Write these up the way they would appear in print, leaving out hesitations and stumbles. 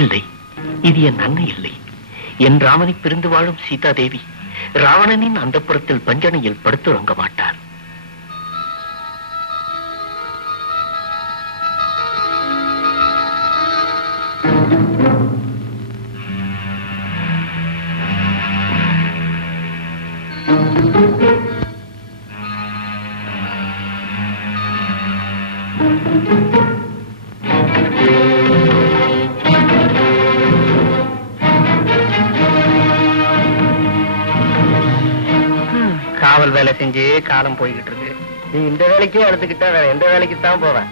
இல்லை, இது என் அன்னை இல்லை. என் ராமனை பிரிந்து வாழும் சீதா தேவி ராவணனின் அந்தப்புறத்தில் பஞ்சனையில் படுத்துறங்க மாட்டார். காவல் வேலை செஞ்சு காலம் போய்கிட்டு இருக்கு. நீ இந்த வேலைக்கே எடுத்துக்கிட்டா வேற எந்த வேலைக்கு தான் போவேன்?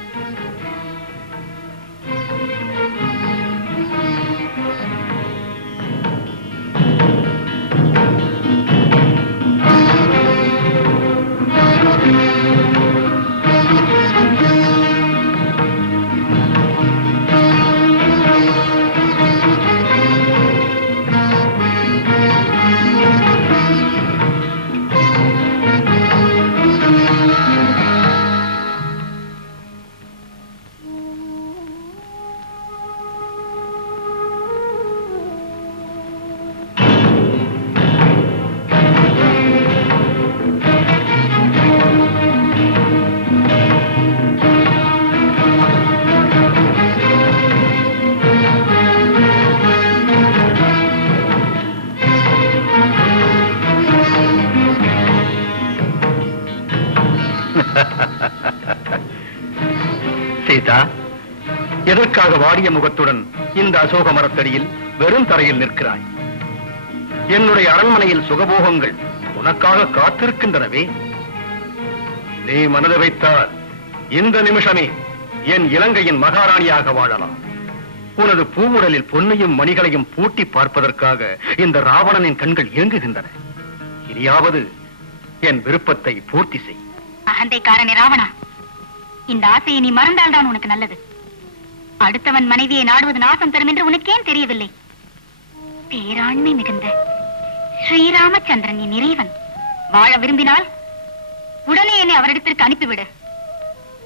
சீதா, எதற்காக வாடிய முகத்துடன் இந்த அசோக மரத்தடியில் வெறும் தரையில் நிற்கிறாய்? என்னுடைய அரண்மனையில் சுகபோகங்கள் உனக்காக காத்திருக்கின்றனவே. நீ மனது வைத்தால் இந்த நிமிஷமே என் இலங்கையின் மகாராணியாக வாழலாம். உனது பூவுடலில் பொன்னையும் மணிகளையும் பூட்டி பார்ப்பதற்காக இந்த ராவணனின் கண்கள் இயங்குகின்றன. இனியாவது என் விருப்பத்தை பூர்த்தி செய். அகந்தைக்காரனே ராவணா, இந்த ஆசையை நீ மறந்தால்தான் உனக்கு நல்லது. அடுத்தவன் மனைவியை நாடுவது நாசம் தரும் என்று உனக்கேன் தெரியவில்லை? பேராண்மை மிகுந்த ஸ்ரீராமச்சந்திரன் என் இறைவன். வாழ விரும்பினால் உடனே என்னை அவரிடத்திற்கு அனுப்பிவிடு.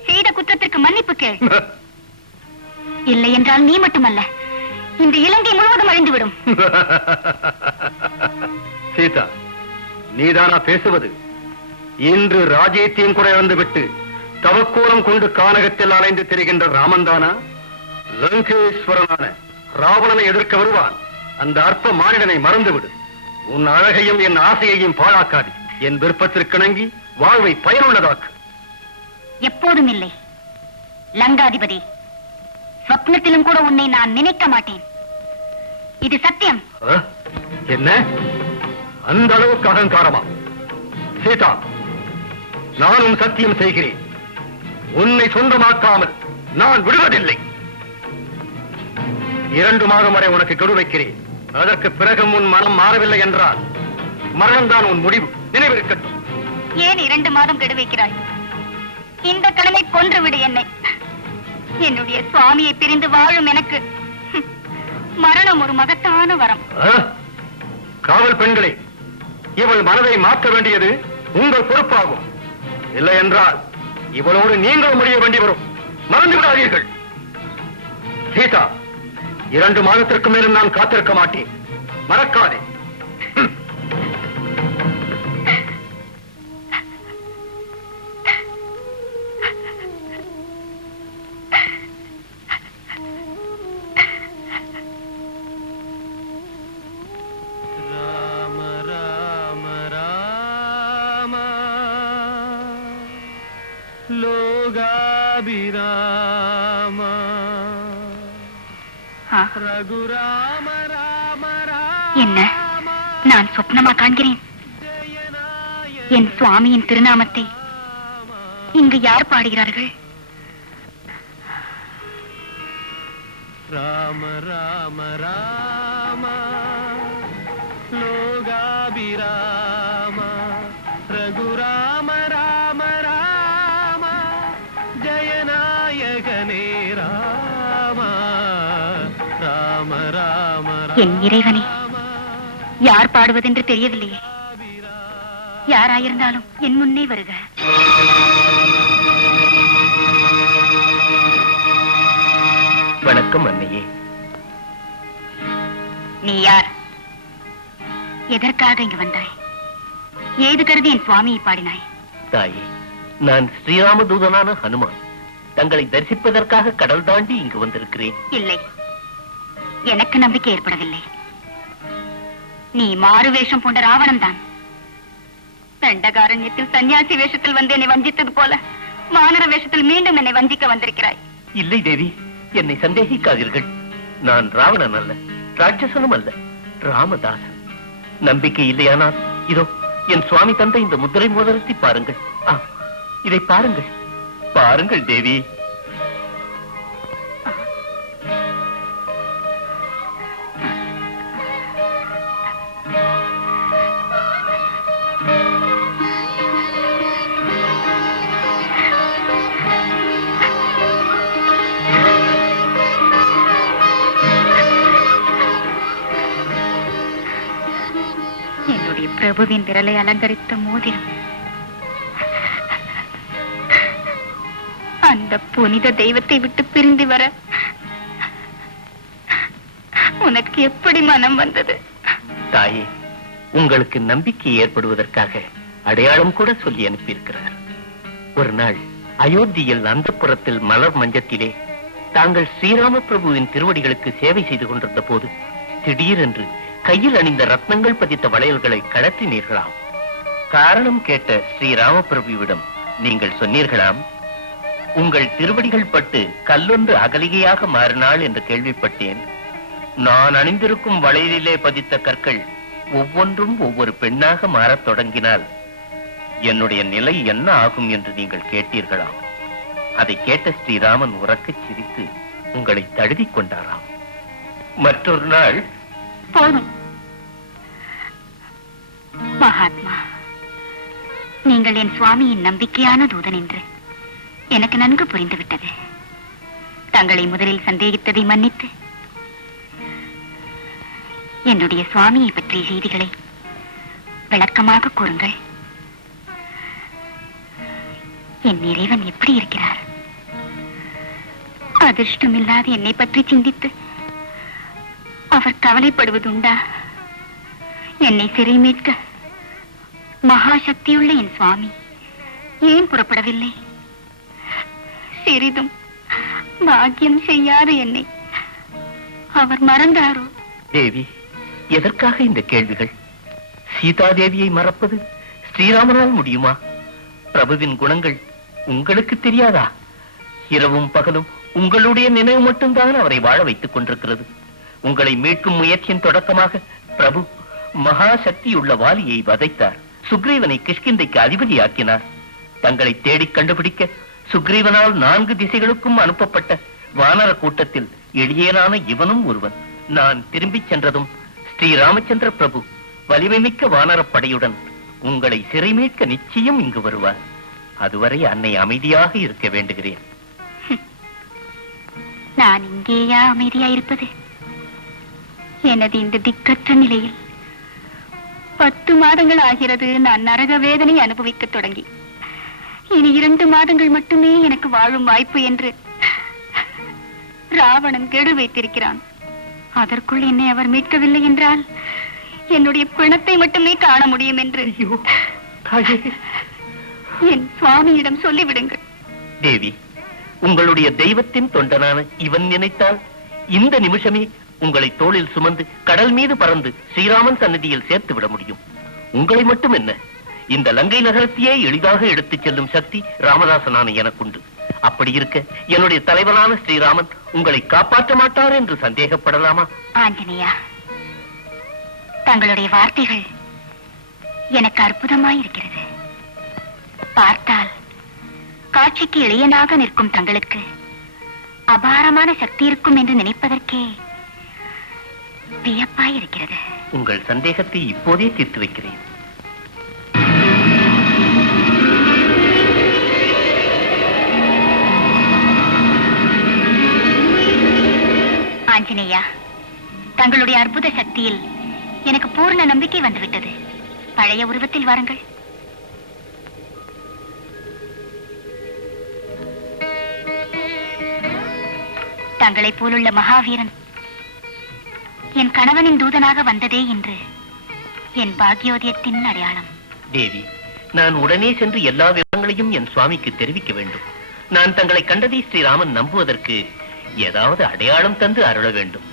செய்த குற்றத்திற்கு மன்னிப்பு கேள். இல்லை என்றால் நீ மட்டுமல்ல, இந்த இலங்கை முழுவதும் அழிந்துவிடும். சீதா, நீதானா பேசுவது? இன்று ராஜ்யத்தையும் கூட இழந்துவிட்டு தவக்கோலம் கொண்டு கானகத்தில் அலைந்து திரிகின்ற ராமன்தானா? லங்கேஸ்வரனான ராவணனை எதிர்க்க வருவான். அந்த அற்ப மானிடனை மறந்துவிடு. உன் அழகையும் என் ஆசையையும் பாழாக்காது. என் விருப்பத்திற்கிணங்கி வாழ்வை பயனுள்ளதாக்கு. எப்போதும் இல்லை லங்காதிபதி. ஸ்வப்னத்திலும் கூட உன்னை நான் நினைக்க மாட்டேன். இது சத்தியம். என்ன அந்த அளவுக்கு அகங்காரமா? சீதா, நானும் சத்தியம் செய்கிறேன். உன்னை சொந்தமாக்காமல் நான் விடுவதில்லை. 2 மாதம் வரை உனக்கு கெடு வைக்கிறேன். அதற்கு பிறகு உன் மனம் மாறவில்லை என்றால் மரணம்தான் உன் முடிவு. நினைவிருக்கட்டும். ஏன் 2 மாதம் கெடு வைக்கிறாய்? இந்த கடமை கொன்றுவிடு என்னை. என்னுடைய சுவாமியை பிரிந்து வாழும் எனக்கு மரணம் ஒரு மகத்தான வரம். காவல் பெண்களே, இவள் மனதை மாற்ற வேண்டியது உங்கள் பொறுப்பாகும். இல்லை என்றால் இவளோடு நீங்கள் முடிய வேண்டி வரும். மறந்து விடாதீர்கள். சீதா, 2 மாதத்திற்கு மேலும் நான் காத்திருக்க மாட்டேன். மறக்காதே. என்ன நான் சொப்னமா காண்கிறேன்? என் சுவாமியின் திருநாமத்தை இங்கு யார் பாடுகிறார்கள்? ராம ராம ராம ரகுராம ராம ராம ஜயநாயகனே ராம ராம ராம என் இறைவனே, யார் பாடுவதென்று தெரியவில்லையே. யாராயிருந்தாலும் என் முன்னே வருக. வணக்கம் அன்னையே. நீ யார்? எதற்காக இங்கு வந்தாய்? ஏது கருதி என் சுவாமியை பாடினாய்? தாயே, நான் ஸ்ரீராமதூதனான ஹனுமான். தங்களை தரிசிப்பதற்காக கடல் தாண்டி இங்கு வந்திருக்கிறேன். இல்லை, எனக்கு நம்பிக்கை ஏற்படவில்லை. நீ மாறு வேஷம் போன்ற ராவணன் தான். தண்டகாரண்யத்தில் சன்னியாசி வேஷத்தில் வந்து என்னை வஞ்சித்தது போல வானர வேஷத்தில் மீண்டும் என்னை வஞ்சிக்க வந்திருக்கிறாய். இல்லை தேவி, என்னை சந்தேகிக்காதீர்கள். நான் ராவணன் அல்ல, ராட்சசனும் அல்ல, ராமதாசன். நம்பிக்கை இல்லையானால் இதோ என் சுவாமி தந்த இந்த முத்திரை மோதிரத்தை பாருங்கள். இதை பாருங்கள், பாருங்கள் தேவி. என்னுடைய பிரபுவின் விரலை அலங்கரித்த மோதிரம். அந்த புனித தெய்வத்தை விட்டு பிரிந்து வர உனக்கு எப்படி மனம் வந்தது? தாயே, உங்களுக்கு நம்பிக்கை ஏற்படுவதற்காக அடையாளம் கூட சொல்லி அனுப்பியிருக்கிறார். ஒரு நாள் அயோத்தியில் அந்தப்புறத்தில் மலர் மஞ்சத்திலே தாங்கள் ஸ்ரீராம பிரபுவின் திருவடிகளுக்கு சேவை செய்து கொண்டிருந்த போது திடீரென்று கையில் அணிந்த ரத்னங்கள் பதித்த வளையல்களை கடற்றினீர்களாம். காரணம் கேட்ட ஸ்ரீராம பிரபுவிடம் நீங்கள் சொன்னீர்களாம், உங்கள் திருவடிகள் பட்டு கல்லொன்று அகலிகையாக மாறினாள் என்று கேள்விப்பட்டேன். நான் அணிந்திருக்கும் வளையலிலே பதித்த கற்கள் ஒவ்வொன்றும் ஒவ்வொரு பெண்ணாக மாறத் தொடங்கினால் என்னுடைய நிலை என்ன ஆகும் என்று நீங்கள் கேட்டீர்களாம். அதை கேட்ட ஸ்ரீராமன் உரக்கச் சிரித்து உங்களை தழுவிக் கொண்டாராம். மற்றொரு நாள், போதும் மகாத்மா, நீங்கள் என் சுவாமியின் நம்பிக்கையான தூதன் என்று எனக்கு நன்கு புரிந்துவிட்டது. தங்களை முதலில் சந்தேகித்ததை மன்னித்து என்னுடைய சுவாமியை பற்றிய செய்திகளை விளக்கமாக கூறுங்கள். என் இறைவன் எப்படி இருக்கிறார்? அதிர்ஷ்டமில்லாத என்னை பற்றி சிந்தித்து அவர் கவலைப்படுவதுண்டா? என்னை சிறை மீட்க மகாசக்தியுள்ள என் சுவாமி ஏன் புறப்படவில்லை? சிறிதும் பாக்கியம் செய்யாத என்னை அவர் மறந்தாரோ? தேவி, எதற்காக இந்த கேள்விகள்? சீதாதேவியை மறப்பது ஸ்ரீராமனால் முடியுமா? பிரபுவின் குணங்கள் உங்களுக்கு தெரியாதா? இரவும் பகலும் உங்களுடைய நினைவு மட்டும்தான் அவரை வாழ வைத்துக் கொண்டிருக்கிறது. உங்களை மீட்கும் முயற்சியின் தொடக்கமாக பிரபு மகாசக்தியுள்ள வாலியை வதைத்தார். சுக்ரீவனை கிஷ்கிந்தைக்கு அதிபதியாக்கினார். தங்களை தேடி கண்டுபிடிக்க சுக்ரீவனால் 4 திசைகளுக்கும் அனுப்பப்பட்ட வானர கூட்டத்தில் எளியனான இவனும் ஒருவன். நான் திரும்பிச் சென்றதும் ஸ்ரீ ராமச்சந்திர பிரபு வலிமை மிக்க வானரப் படையுடன் உங்களை சிறை மீட்க நிச்சயம் இங்கு வருவார். அதுவரை அன்னை அமைதியாக இருக்க வேண்டுகிறேன். நான் இங்கேயா அமைதியாயிருப்பது? எனது இந்த திக்கற்ற நிலையில் 10 மாதங்கள் ஆகிறது நான் நரக வேதனை அனுபவிக்க தொடங்கி. இனி 2 மாதங்கள் மட்டுமே எனக்கு வாழும் வாய்ப்பு என்று ராவணன் கெடு வைத்திருக்கிறான். அதற்குள் என்னை அவர் மீட்கவில்லை என்றால் என்னுடைய பிணத்தை மட்டுமே காண முடியும் என்று என் சுவாமியிடம் சொல்லிவிடுங்கள். தேவி, உங்களுடைய தெய்வத்தின் தொண்டனான இவன் நினைத்தால் இந்த நிமிஷமே உங்களை தோளில் சுமந்து கடல் மீது பறந்து ஸ்ரீராமன் சன்னதியில் சேர்த்து விட முடியும். உங்களை மட்டும் என்ன, இந்த லங்கை நகரத்தையே எளிதாக எடுத்துச் செல்லும் சக்தி ராமதாசனான எனக்குண்டு. அப்படி இருக்க என்னுடைய தலைவனான ஸ்ரீராமன் உங்களை காப்பாற்ற மாட்டார் என்று சந்தேகப்படலாமா? ஆஞ்சநேயா, தங்களுடைய வார்த்தைகள் எனக்கு அற்புதமாயிருக்கிறது. பார்த்தால் காட்சிக்கு இளையனாக நிற்கும் தங்களுக்கு அபாரமான சக்தி இருக்கும் என்று நினைப்பதற்கே வியப்பாயிருக்கிறது. உங்கள் சந்தேகத்தை இப்போதே தீர்த்து வைக்கிறேன். ஆஞ்சநேயா, தங்களுடைய அற்புத சக்தியில் எனக்கு பூர்ண நம்பிக்கை வந்துவிட்டது. பழைய உருவத்தில் வாருங்கள். தங்களைப் போலுள்ள மகாவீரன் என் கணவனின் தூதனாக வந்ததே என்று என் பாக்யோதயத்தின் அடையாளம். தேவி, நான் உடனே சென்று எல்லா விவரங்களையும் என் சுவாமிக்கு தெரிவிக்க வேண்டும். நான் தங்களை கண்டதை ஸ்ரீராமன் நம்புவதற்கு ஏதாவது அடையாளம் தந்து அருள வேண்டும்.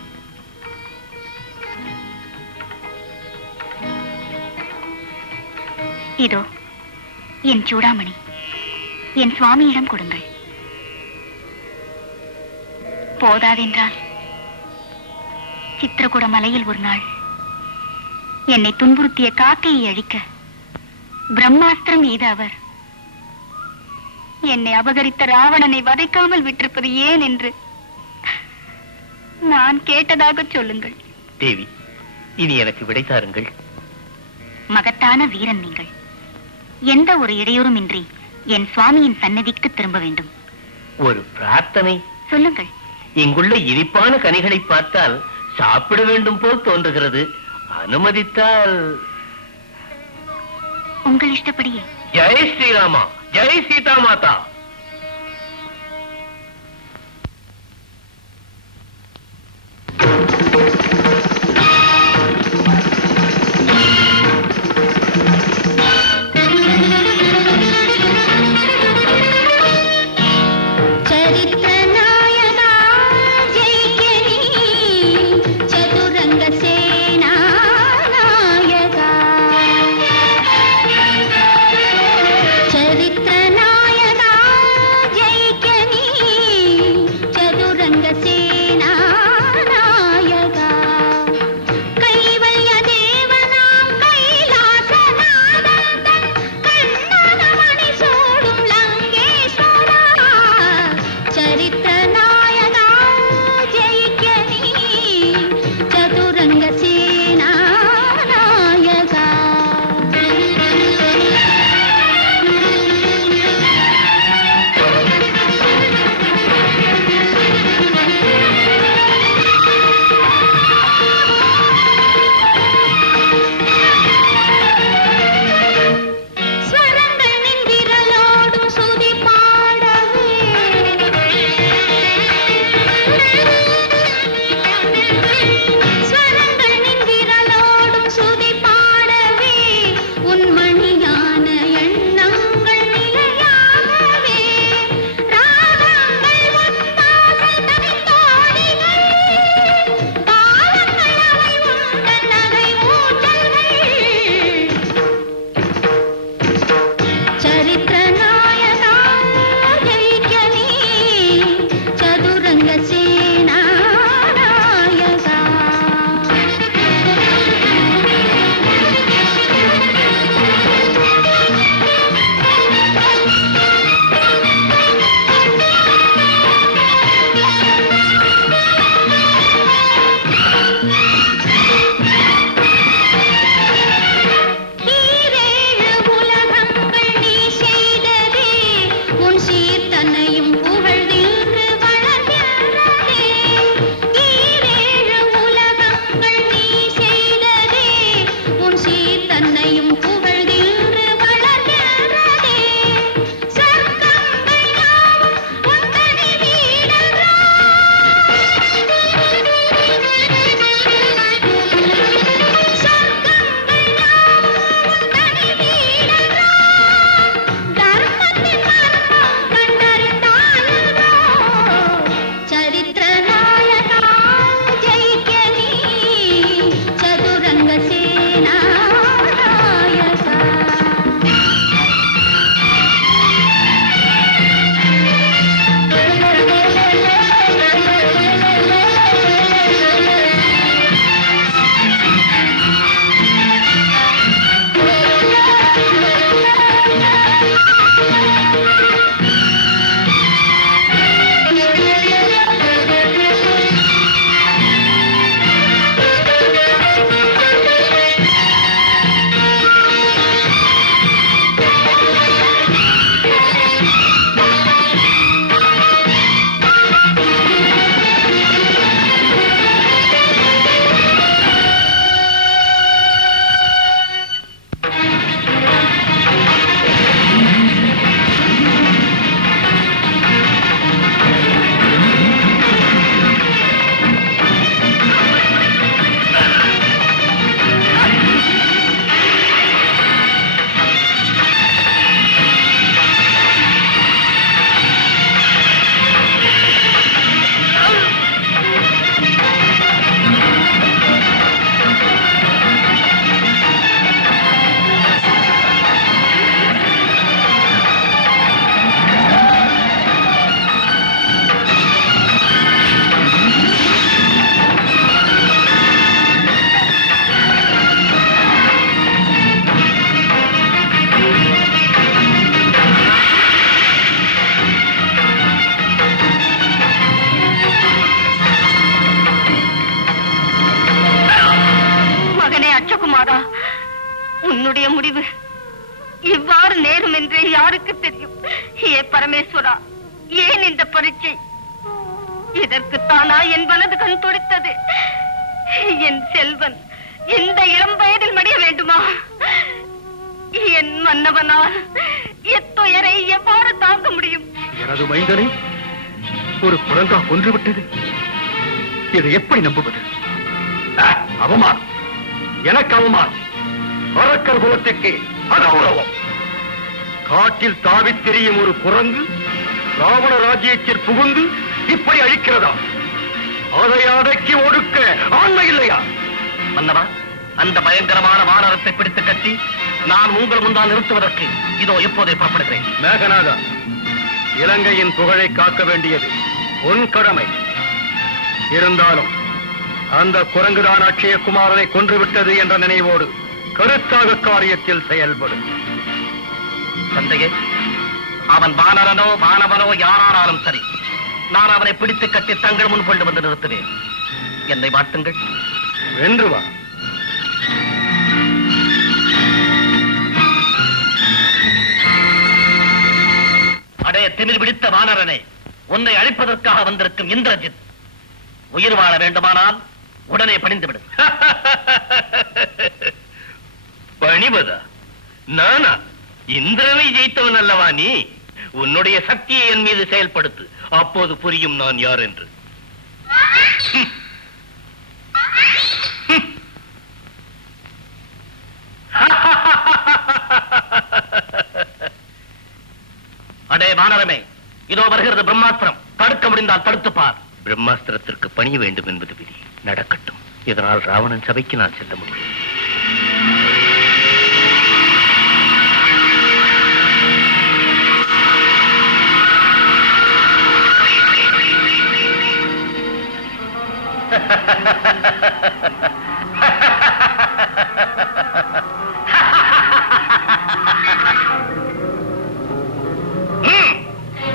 இதோ என் சூடாமணி, என் சுவாமியிடம் கொடுங்கள். போதாதென்றால் சித்திரகூட மலையில் ஒரு நாள் என்னை துன்புறுத்திய காக்கையை அழிக்க பிரம்மாஸ்திரம் எய்த அவர் என்னை அபகரித்த ராவணனை வதைக்காமல் விட்டிருப்பது ஏன் என்று நான் கேட்டதாக சொல்லுங்கள். தேவி, இனி எனக்கு விடை தாருங்கள். மகத்தான வீரன் நீங்கள். எந்த ஒரு இடையூறும் இன்றி என் சுவாமியின் சன்னதிக்கு திரும்ப வேண்டும். ஒரு பிரார்த்தனை. சொல்லுங்கள். இங்குள்ள இனிப்பான கனிகளை பார்த்தால் சாப்பிட வேண்டும் போல் தோன்றுகிறது. அனுமதித்தால்? உங்கள் இஷ்டப்படியே. ஜெய் ஸ்ரீராமா, ஜெய் சீதா மாதா. சரித்திர நாயகா அச்சகுமாரா, உன்னுடைய முடிவு இவ்வாறு நேரும் என்றே யாருக்கு தெரியும்? ஏ பரமேஸ்வரா, ஏன் இந்த பரீட்சை? இதற்குத்தானா என் வலது கண் துடித்தது? என் செல்வன் இந்த இளம் வயதில் மடிய வேண்டுமா? என் மன்னவனால் எத்துயரை எவ்வாறு தாங்க முடியும்? எனது மைந்தனை ஒரு குரங்கா கொன்றுவிட்டது. இதை எப்படி நம்புவது? அவமானம், எனக்கு அவமானம். அரக்கர் குலத்துக்கு அது அகௌரவம். காட்டில் தாவித் திரியும் ஒரு குரங்கு ராவண ராஜ்யத்தில் புகுந்து இப்படி அழிக்கிறதா? அதை அடக்கி ஒடுக்க ஆண்மை இல்லையா? மன்னவா, அந்த பயங்கரமான வானரத்தை பிடித்து கட்டி நான் உங்கள் முன்னால் நிறுத்துவதற்கு இதோ இப்போதே புறப்படுகிறேன். மேகநாதா, இலங்கையின் புகழை காக்க வேண்டியது உன் கடமை. இருந்தாலும் அந்த குரங்குதான் அட்சயகுமாரனை கொன்றுவிட்டது என்ற நினைவோடு கருத்தாக காரியத்தில் செயல்படும். தந்தையே, அவன் வானரனோ வானவனோ யாரானாலும் சரி, நான் அவனை பிடித்து கட்டி தங்கள் முன் கொண்டு வந்து நிறுத்துவேன். என்னை வாழ்த்துங்கள். வென்று வா. அடே திமிர் பிடித்த வானரனே, உன்னை அழிப்பதற்காக வந்திருக்கும் இந்திரஜித், உயிர் வாழ வேண்டுமானால் உடனே பணிந்துவிடும். பணிவதா? நானா? இந்திரனை ஜெயித்தவன் அல்லவா நீ? உன்னுடைய சக்தியை என் மீது செயல்படுத்து, அப்போது புரியும் நான் யார் என்று. அடே வானரமே, இதோ வருகிறது பிரம்மாஸ்திரம். தடுக்க முடிந்தால் தடுத்துப்பார். பிரம்மாஸ்திரத்திற்கு பணிய வேண்டும் என்பது விதி. நடக்கட்டும். இதனால் ராவணன் சபைக்கு நான் செல்ல முடியும்.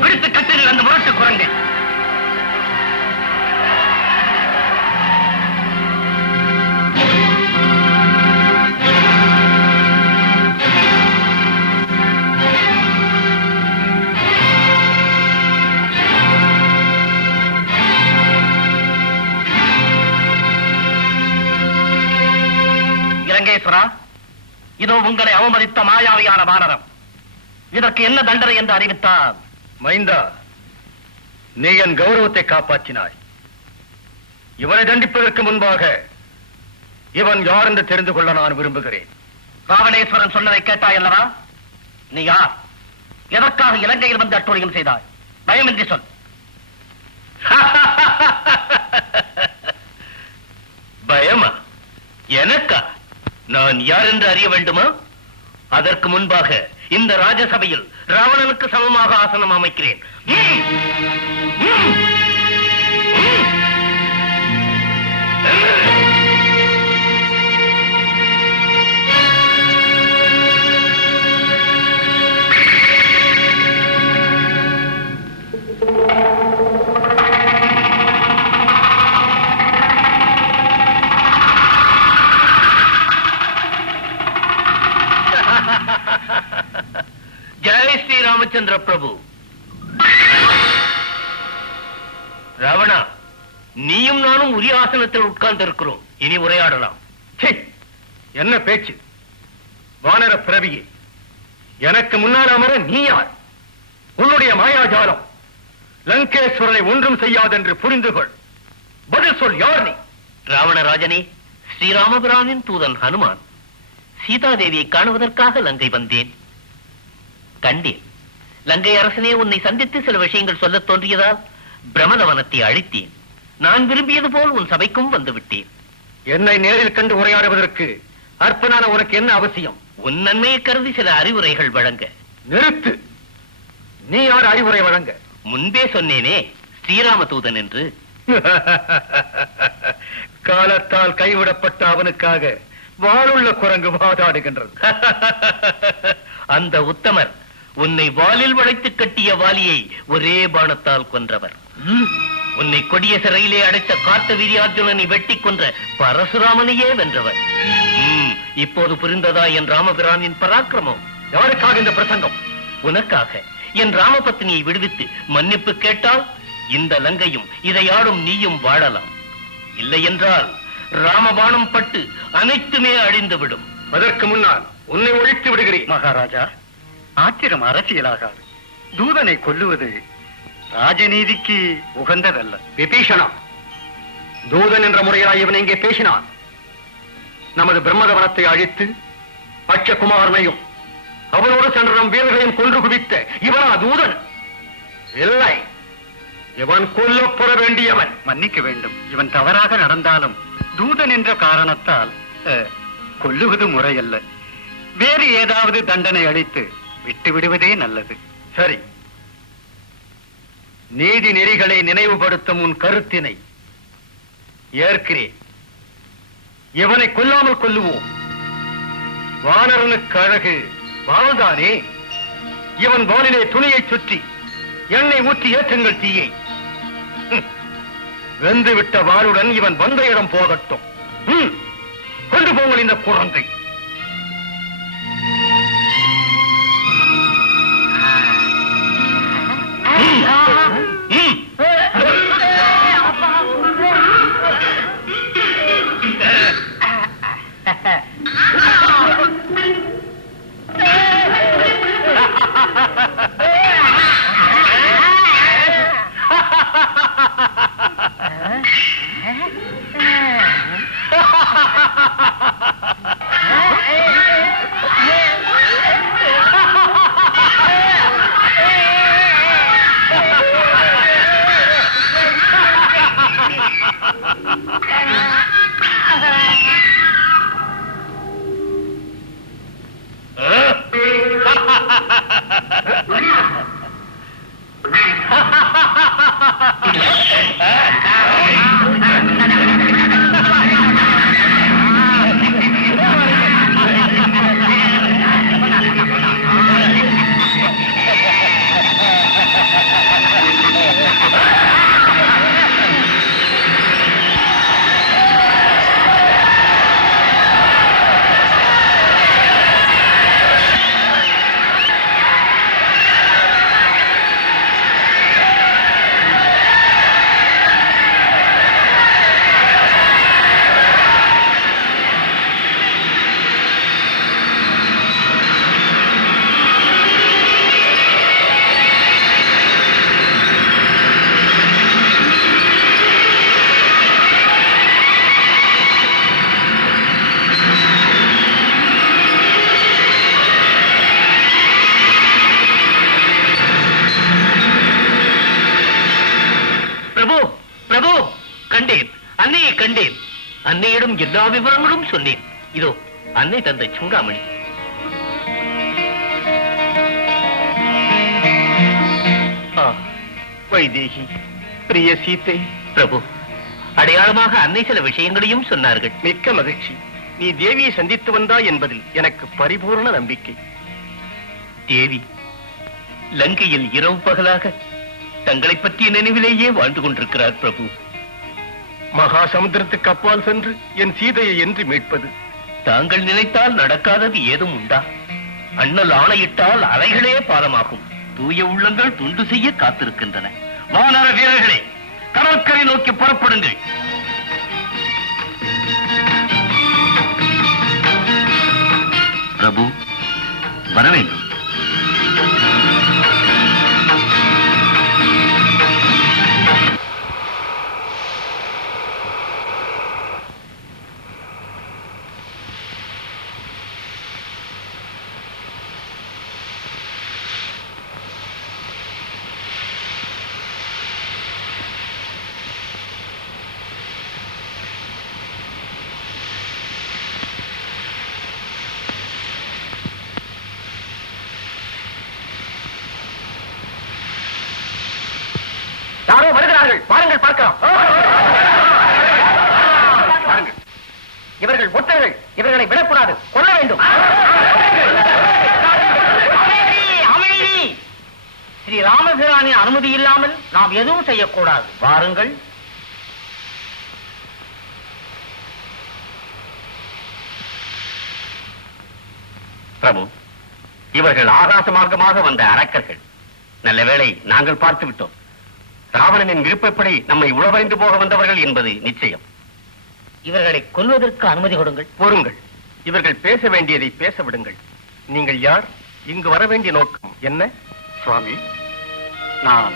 பிடித்து கட்டுங்கள் அந்த முரட்டு குரங்கை. இலங்கேஸ்வரா, இதோ உங்களை அவமதித்த மாயாவியான வானரம். இதற்கு என்ன தண்டனை என்று அறிவித்தார்? மைந்தா, நீ என் கௌரவத்தை காப்பாற்றினாய். இவனை தண்டிப்பதற்கு முன்பாக இவன் யார் என்று தெரிந்து கொள்ள நான் விரும்புகிறேன். ராவணேஸ்வரன் சொன்னதை கேட்டாய் அல்லவா? நீ யார்? எதற்காக இலங்கையில் வந்து அட்டூழியம் செய்தாய்? பயமின்றி சொல். பயமா? எனக்கா? நான் யார் என்று அறிய வேண்டுமா? அதற்கு முன்பாக இந்த ராஜசபையில் ராவணனுக்கு சமமாக ஆசனம் அமைக்கிறேன். ஜெய் ஸ்ரீ ராமச்சந்திர பிரபு. ராவணா, நீயும் நானும் உரிய ஆசனத்தில் உட்கார்ந்து இருக்கிறோம். இனி உரையாடலாம். என்ன பேச்சு? வானர பிறவியே, எனக்கு முன்னால் அமர நீ யார்? உன்னுடைய மாயாஜாலம் லங்கேஸ்வரனை ஒன்றும் செய்யாதென்று புரிந்து கொள். பதில் சொல், யார் நீ? ராவணராஜனே, ஸ்ரீராமபிரானின் தூதன் ஹனுமான். சீதாதேவியை காணுவதற்காக லங்கை வந்தேன். கண்டேன். லங்கை அரசனே, உன்னை சந்தித்து சில விஷயங்கள் சொல்லத் தோன்றியதால் பிரமதவனத்தை அழித்தேன். நான் விரும்பியது போல் உன் சபைக்கும் வந்து விட்டேன். என்னை நேரில் கண்டு உரையாடுவதற்கு அற்பனான உனக்கு என்ன அவசியம்? உன் நன்மையை கருதி சில அறிவுரைகள் வழங்க. நிறுத்து. நீ யார் அறிவுரை வழங்க? முன்பே சொன்னேனே, ஸ்ரீராம தூதன் என்று. காலத்தால் கைவிடப்பட்ட அவனுக்காக வாளுள்ள குரங்கு வாதாடுகின்றது. அந்த உத்தமர் உன்னை வாலில் வளைத்து கட்டிய வாலியை ஒரே பாணத்தால் கொன்றவர். உன்னை கொடிய சிறையிலே அடைத்த காட்டு வீரியார்ஜுனனை வெட்டி கொன்ற பரசுராமனையே வென்றவர். இப்போது புரிந்ததா என் ராமபிரானின் பராக்கிரமம்? யாருக்காக இந்த பிரசங்கம்? உனக்காக. என் ராமபத்னியை விடுவித்து மன்னிப்பு கேட்டால் இந்த லங்கையும் இதையாடும் நீயும் வாழலாம். இல்லை என்றால் ராமபாணம் பட்டு அனைத்துமே அழிந்துவிடும். அதற்கு முன்னால் உன்னை ஒழித்து விடுகிறேன். மகாராஜா, ஆத்திரம் அரசியலாகாது. தூதனை கொல்லுவது ராஜநீதிக்கு உகந்ததல்ல. விபீஷணா, தூதன் என்ற முறையாய் இவன் இங்கே பேசினான். நமது பிரம்மதவனத்தை அழித்து அட்சகுமாரனையும் அவனோடு சென்ற நம் வீரர்களையும் கொன்று குவித்த இவனா தூதன்? இல்லை, இவன் கொல்லப்பட வேண்டியவன். மன்னிக்க வேண்டும், இவன் தவறாக நடந்தாலும் தூதன் என்ற காரணத்தால் கொல்லுவது முறையல்ல. வேறு ஏதாவது தண்டனை அளித்து விட்டு விடுவதே நல்லது. சரி, நீதி நெறிகளை நினைவுபடுத்தும் உன் கருத்தினை ஏற்கிறேன். இவனை கொல்லாமல் கொல்லுவோம். வானரனுக்கு அழகு வாழ்தானே. இவன் வானிலே துணியை சுற்றி எண்ணெய் ஊற்றி ஏற்றுங்கள் தீயை. வெந்து விட்ட வாளுடன் இவன் வந்த இடம் போகட்டும். கொண்டு போங்கள் இந்த குழந்தை. அன்னையிடம் எல்லா விவரங்களும் சொன்னேன். இதோ அன்னை தந்தை சூடாமணி. வைதேகி, பிரிய சீத்தை. பிரபு, அடையாளமாக அன்னை சில விஷயங்களையும் சொன்னார்கள். மிக்க மகிழ்ச்சி. நீ தேவியை சந்தித்து வந்தாய் என்பதில் எனக்கு பரிபூர்ண நம்பிக்கை. தேவி லங்கையில் இரவு பகலாக தங்களை பற்றிய நினைவிலேயே வாழ்ந்து கொண்டிருக்கிறார் பிரபு. மகா சமுத்திரத்துக்கு அப்பால் சென்று என் சீதையை என்று மீட்பது தாங்கள் நினைத்தால் நடக்காதது ஏதும் உண்டா? அண்ணல் ஆணையிட்டால் அலைகளே பாலமாகும். தூய உள்ளங்கள் துண்டு செய்ய காத்திருக்கின்றன. வானர வீரர்களே, கடற்கரை நோக்கி புறப்படுங்கள். பிரபு, வர வேண்டும். யாரோ வருகிறார்கள், பாருங்கள், பார்க்கலாம். பாருங்கள், இவர்கள் ஒற்றர்கள். இவர்களை விடக்கூடாது, கொல்ல வேண்டும். ஸ்ரீ ராமபிரானின் அனுமதி இல்லாமல் நாம் எதுவும் செய்யக்கூடாது. வாருங்கள். பிரபு, இவர்கள் ஆகாச மார்க்கமாக வந்த அரக்கர்கள். நல்ல வேளை நாங்கள் பார்த்து விட்டோம். ராவணனின் விருப்பப்படி நம்மை உளவறிந்து போக வந்தவர்கள் என்பது நிச்சயம். இவர்களை கொல்வதற்கு அனுமதி கொடுங்கள். பொறுங்கள். இவர்கள் பேச வேண்டியதை பேச விடுங்கள். நீங்கள் யார்? இங்கு வர வேண்டிய நோக்கம் என்ன? சுவாமி, நான்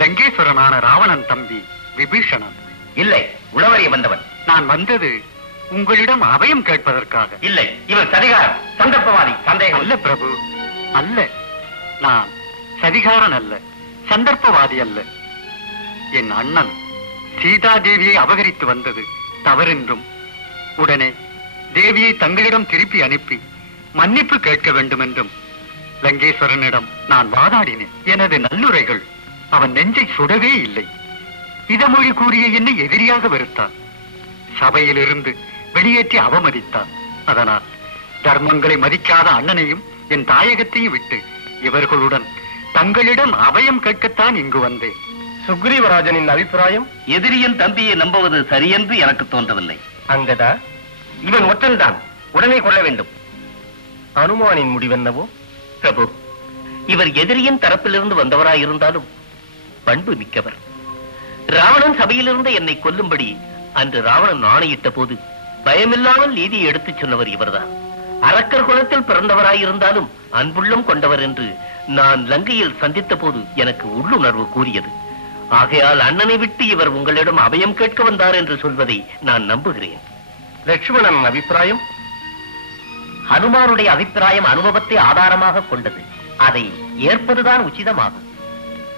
லங்கேஸ்வரனான ராவணன் தம்பி விபீஷணன். இல்லை, உளவறிய வந்தவன். நான் வந்தது உங்களிடம் அபயம் கேட்பதற்காக. இல்லை, இவன் சதிகாரன், சந்தர்ப்பவாதி, சந்தேகம். அல்ல பிரபு, அல்ல. நான் சதிகாரன் அல்ல, சந்தர்ப்பவாதி அல்ல. என் அண்ணன் சீதா தேவியை அபகரித்து வந்தது தவறென்றும், உடனே தேவியை தங்களிடம் திருப்பி அனுப்பி மன்னிப்பு கேட்க வேண்டும் என்றும் லங்கேஸ்வரனிடம் நான் வாதாடினேன். எனது நல்லுரைகள் அவன் நெஞ்சை சுடவே இல்லை. இதமொழி கூறிய என்னை எதிரியாக வெறுத்தான். சபையிலிருந்து வெளியேற்றி அவமதித்தான். அதனால் தர்மங்களை மதிக்காத அண்ணனையும் என் தாயகத்தையும் விட்டு இவர்களுடன் தங்களிடம் அபயம் கேட்கத்தான் இங்கு வந்தேன். சுக்ரீவராஜனின் அபிப்பிராயம்? எதிரியின் தம்பியை நம்புவது சரியென்று எனக்கு தோன்றவில்லை. அங்கதா, இவன் ஒற்றன்தான், உடனே கொள்ள வேண்டும். அனுமானின் முடிவென்னவோ? பிரபு, இவர் எதிரியின் தரப்பிலிருந்து வந்தவராயிருந்தாலும் பண்பு மிக்கவர். ராவணன் சபையிலிருந்து என்னை கொல்லும்படி அன்று ராவணன் ஆணையிட்ட போது பயமில்லாமல் நீதியை எடுத்துச் சொன்னவர் இவர்தான். அரக்கர் குலத்தில் பிறந்தவராயிருந்தாலும் அன்புள்ளம் கொண்டவர் என்று நான் லங்கையில் சந்தித்த போது எனக்கு உள்ளுணர்வு கூறியது. ஆகையால் அண்ணனை விட்டு இவர் உங்களிடம் அபயம் கேட்க வந்தார் என்று சொல்வதை நான் நம்புகிறேன். லட்சுமணன் அபிப்பிராயம்? ஹனுமானுடைய அபிப்பிராயம் அனுபவத்தை ஆதாரமாக கொண்டது. அதை ஏற்பதுதான் உச்சிதமாகும்.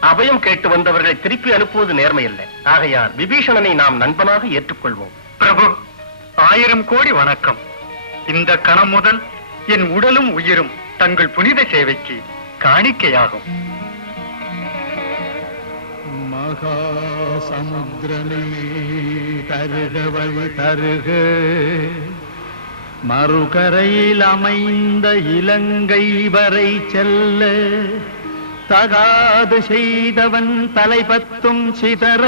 அபயம் கேட்டு வந்தவர்களை திருப்பி அனுப்புவது நேர்மையல்ல. ஆகையால் விபீஷணனை நாம் நண்பனாக ஏற்றுக்கொள்வோம். பிரபு, 1000 கோடி வணக்கம். இந்த கணம் முதல் என் உடலும் உயிரும் தங்கள் புனித சேவைக்கு காணிக்கையாகும். மகா சமுத்திரமே தருக வழி தருக, மறுகரையில் அமைந்த இலங்கை வரை செல்ல, தகாது செய்தவன் தலைபத்தும் சிதற,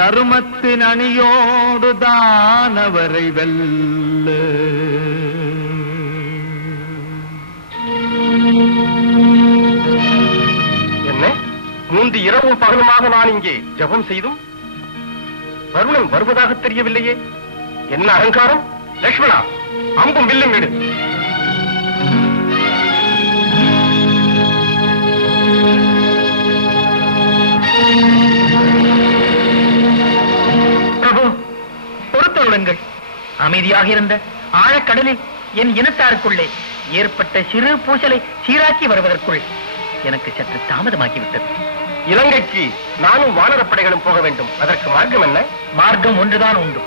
தர்மத்தின் அணியோடு தானவரை வெல்ல. என்ன, 3 இரவும் பகலுமாக நான் இங்கே ஜபம் செய்தும் வருணன் வருவதாக தெரியவில்லையே. என்ன அகங்காரம்! லட்சுமணா, அம்பும் வில்லும் விடு. பிரபு, பொறுத்தருளுங்கள். அமைதியாக இருந்த ஆழக்கடலில் என் இனத்தாருக்குள்ளே ஏற்பட்ட சிறு பூசலை சீராக்கி வருவதற்குள் எனக்கு சற்று தாமதமாக்கிவிட்டது. இலங்கைக்கு நானும் வானரப்படைகளும் போக வேண்டும். அதற்கு மார்க்கம் என்ன? மார்க்கம் ஒன்றுதான் உண்டு.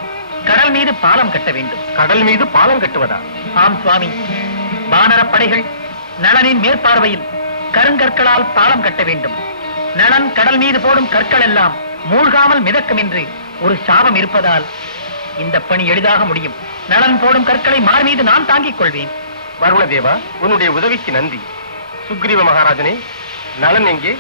கடல் மீது பாலம் கட்ட வேண்டும். கடல் மீது பாலம் கட்டுவதா? ஆம் சுவாமி. வானரப்படைகள் நளனின் மேற்பார்வையில் கருங்கற்களால் பாலம் கட்ட வேண்டும். நளன் கடல் மீது போடும் கற்கள் எல்லாம் மூழ்காமல் மிதக்கும் என்று ஒரு சாபம் இருப்பதால் இந்த பணி எளிதாக முடியும். நளன் போடும் கற்களை மார் மீது நான் தாங்கிக் கொள்வேன். வருணதேவா, உன்னுடைய உதவிக்கு நன்றி. சுக்ரீவ மகாராஜனே, நளன் எங்கே?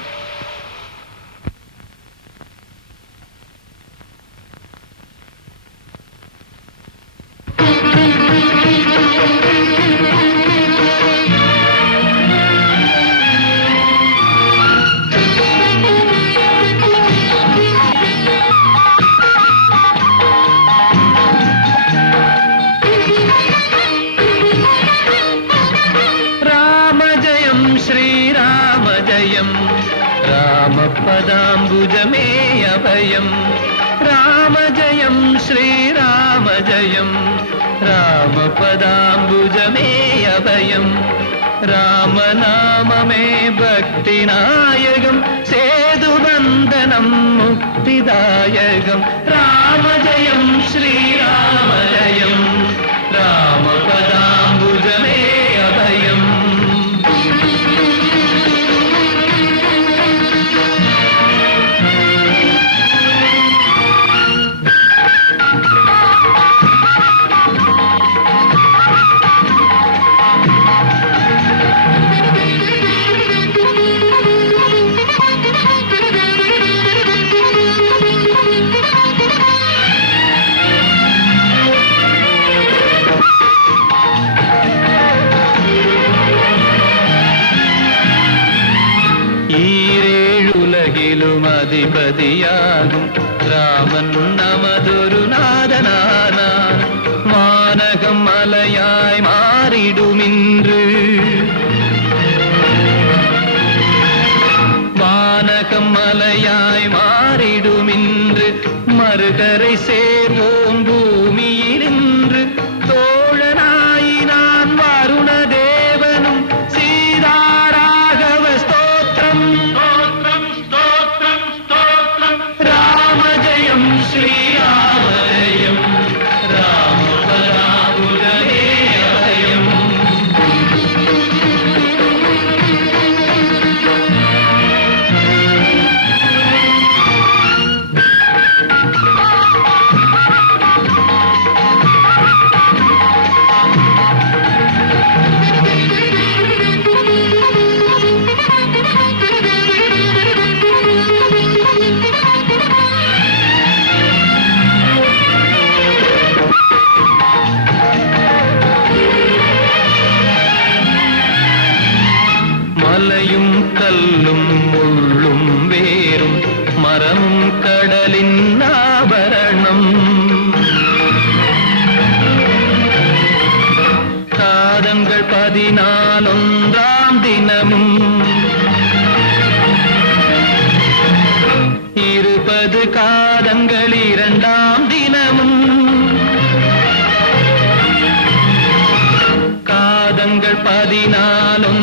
पदाम्बुजमे अभयम् राम जयं श्रीराम जयं राम पदाम्बुजमे अभयम् राम नाम मे भक्तिनायकं सेतुबन्धनं मुक्तिदायकं राम जयं श्रीराम जयं राम पदाम्बुजमे अभयम्. பதியாகும் ராமன் நமதொரு நாதனானான் வானகம் மலையாய் மாறிடுமின்று வானகம் மலையாய் மாறிடுமின்று மறுகரை சேர்வோம் பூமியினின்று தோழனாயினான் வருண தேவனும் சீதாராகவ ஸ்தோத்திரம் ஸ்தோத்திரம் ஸ்தோத்திரம் ஸ்தோத்திரம் ராமஜயம் ஸ்ரீராமஜயம் ராமபராபுரமே அபயம் மலையும் கல்லும் முள்ளும் வேரும் மரமும் கடலின் ஆபரணம் காதங்கள் 14 தினமும் 20 காதங்கள் 2 தினமும் காதங்கள் 14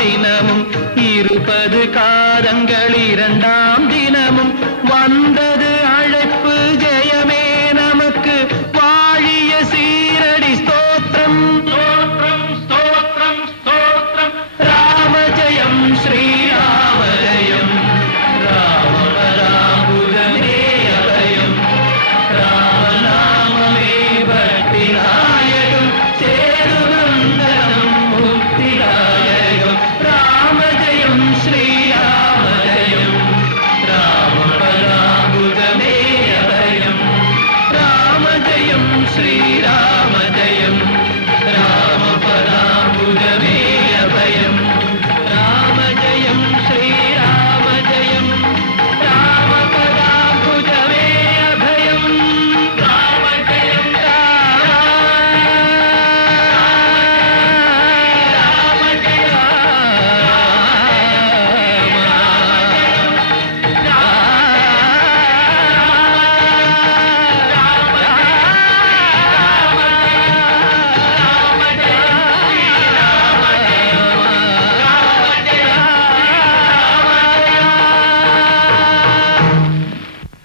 தினமும் 20 காதங்கள் 2 தினமும் வந்தது அழைப்பு ஜெயமே நமக்கு வாழிய சீரடி ஸ்தோத்திரம் ஸ்தோத்திரம் ஸ்தோத்திரம் ஸ்தோத்திரம் ராமஜயம் ஸ்ரீராமஜயம் ராமபராபுரமே அபயம் ராமநாமமே பக்திநாயகம் சேதுநந்தனம் முக்திநாயகம் ராமஜயம் ஸ்ரீராமஜயம் ராமபராபுரமே அபயம் ராமஜயம் ஸ்ரீராமஜயம் ராமபராபுரமே அபயம் ராமஜயம் ஸ்ரீராமஜயம் ராமபராபுரமே அபயம் ராமஜயம்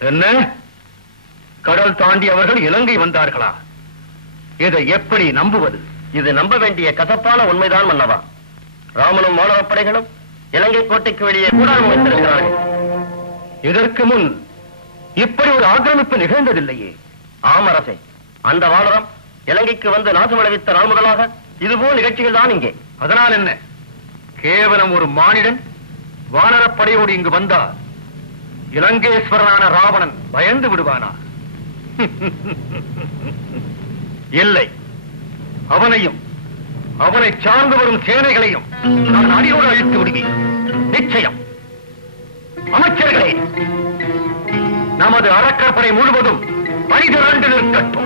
என்ன கடல் தாண்டி அவர்கள் இலங்கை வந்தார்களா? இதை எப்படி நம்புவது? இது நம்ப வேண்டிய கசப்பான உண்மைதான் மன்னவா. ராமனும் மாணவப் படைகளும் இலங்கை கோட்டைக்கு வெளியே கூடாரம் வைத்திருக்கிறார்கள். இதற்கு முன் இப்படி ஒரு ஆக்கிரமிப்பு நிகழ்ந்ததில்லையே. ஆமரசே, அந்த வானரம் இலங்கைக்கு வந்து நாசம் விளைவித்த நாள் முதலாக இதுபோல் நிகழ்ச்சிகள் தான் இங்கே. அதனால் என்ன? கேவலம் ஒரு மானிடன் வானரப்படையோடு இங்கு வந்தார் இலங்கேஸ்வரனான ராவணன் பயந்து விடுவானா? இல்லை, அவனையும் அவனை சார்ந்து வரும் சேனைகளையும் நான் அடியோடு அழித்து விடுவேன். நிச்சயம். அமைச்சர்களே, நமது அரக்கப்படை முழுவதும் பணிதிரண்டு நிற்கட்டும்.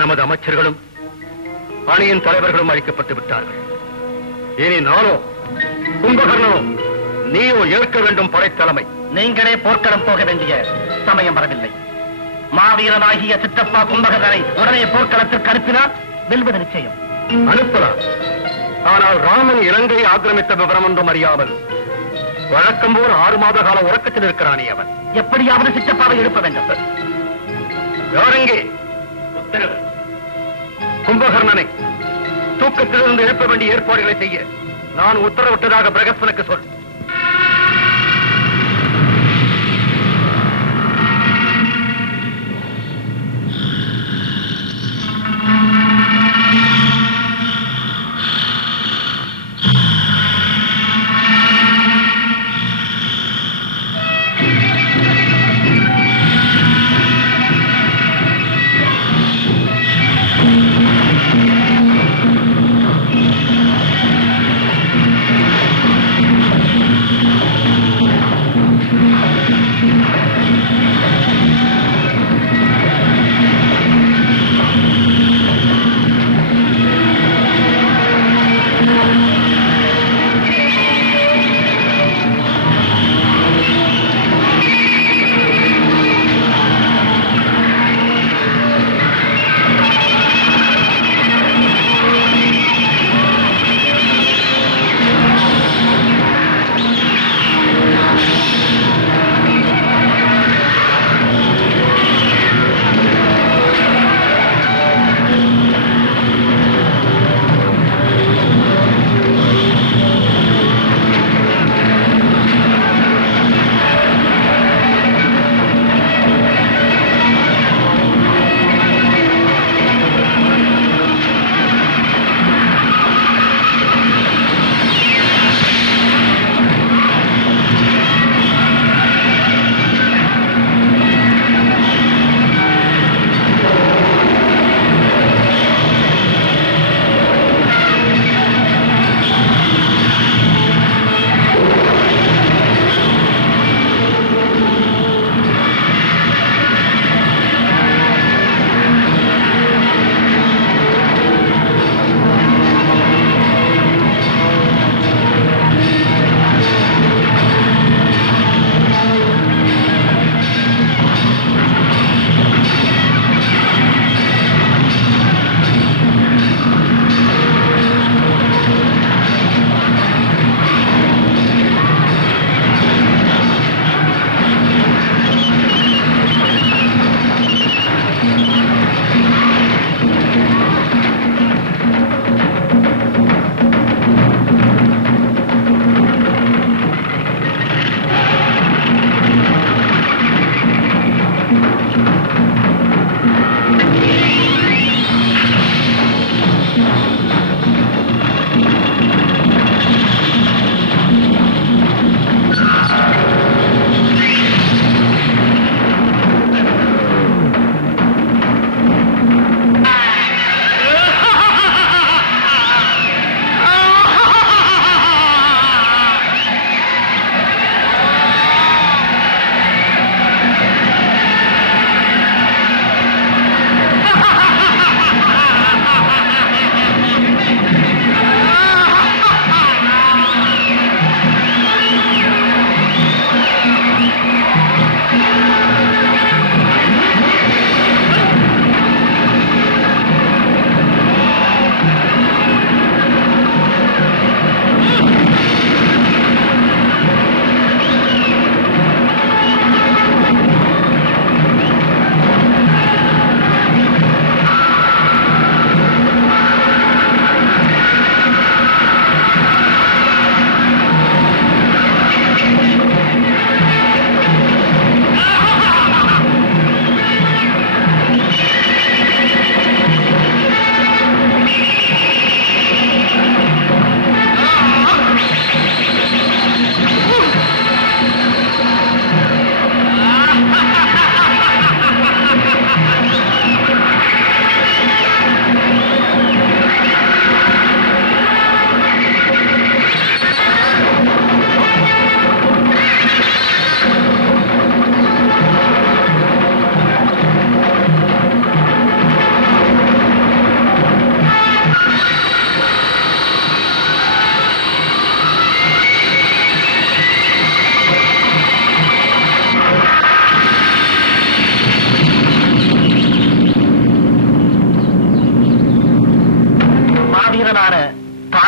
நமது அமைச்சர்களும் அணியின் தலைவர்களும் அழிக்கப்பட்டு விட்டார்கள். இனி நானோ கும்பகர்ணனோ நீயோ ஏற்க வேண்டும் படைத்தலைமை. நீங்களே போர்க்களம் போக வேண்டிய சமயம் வரவில்லை. மாவீரனாகிய சிற்றப்பா கும்பகர்ணனை உடனே போர்க்களத்திற்கு அனுப்பினால் வெல்வது நிச்சயம். அனுப்பலாம். ஆனால் ராமன் இலங்கை ஆக்கிரமித்த விவரம் ஒன்றும் அறியாமல் வழக்கம் போல் 6 மாத கால உறக்கத்தில் இருக்கிறானே அவன். எப்படியாவது சிற்றப்பாவை எழுப்ப வேண்டும். யாரெங்கே? உத்தரவு. கும்பகர்ணனை தூக்கத்திலிருந்து எழுப்ப வேண்டிய ஏற்பாடுகளை செய்ய நான் உத்தரவிட்டதாக பிரகஸ்பனுக்கு சொல்.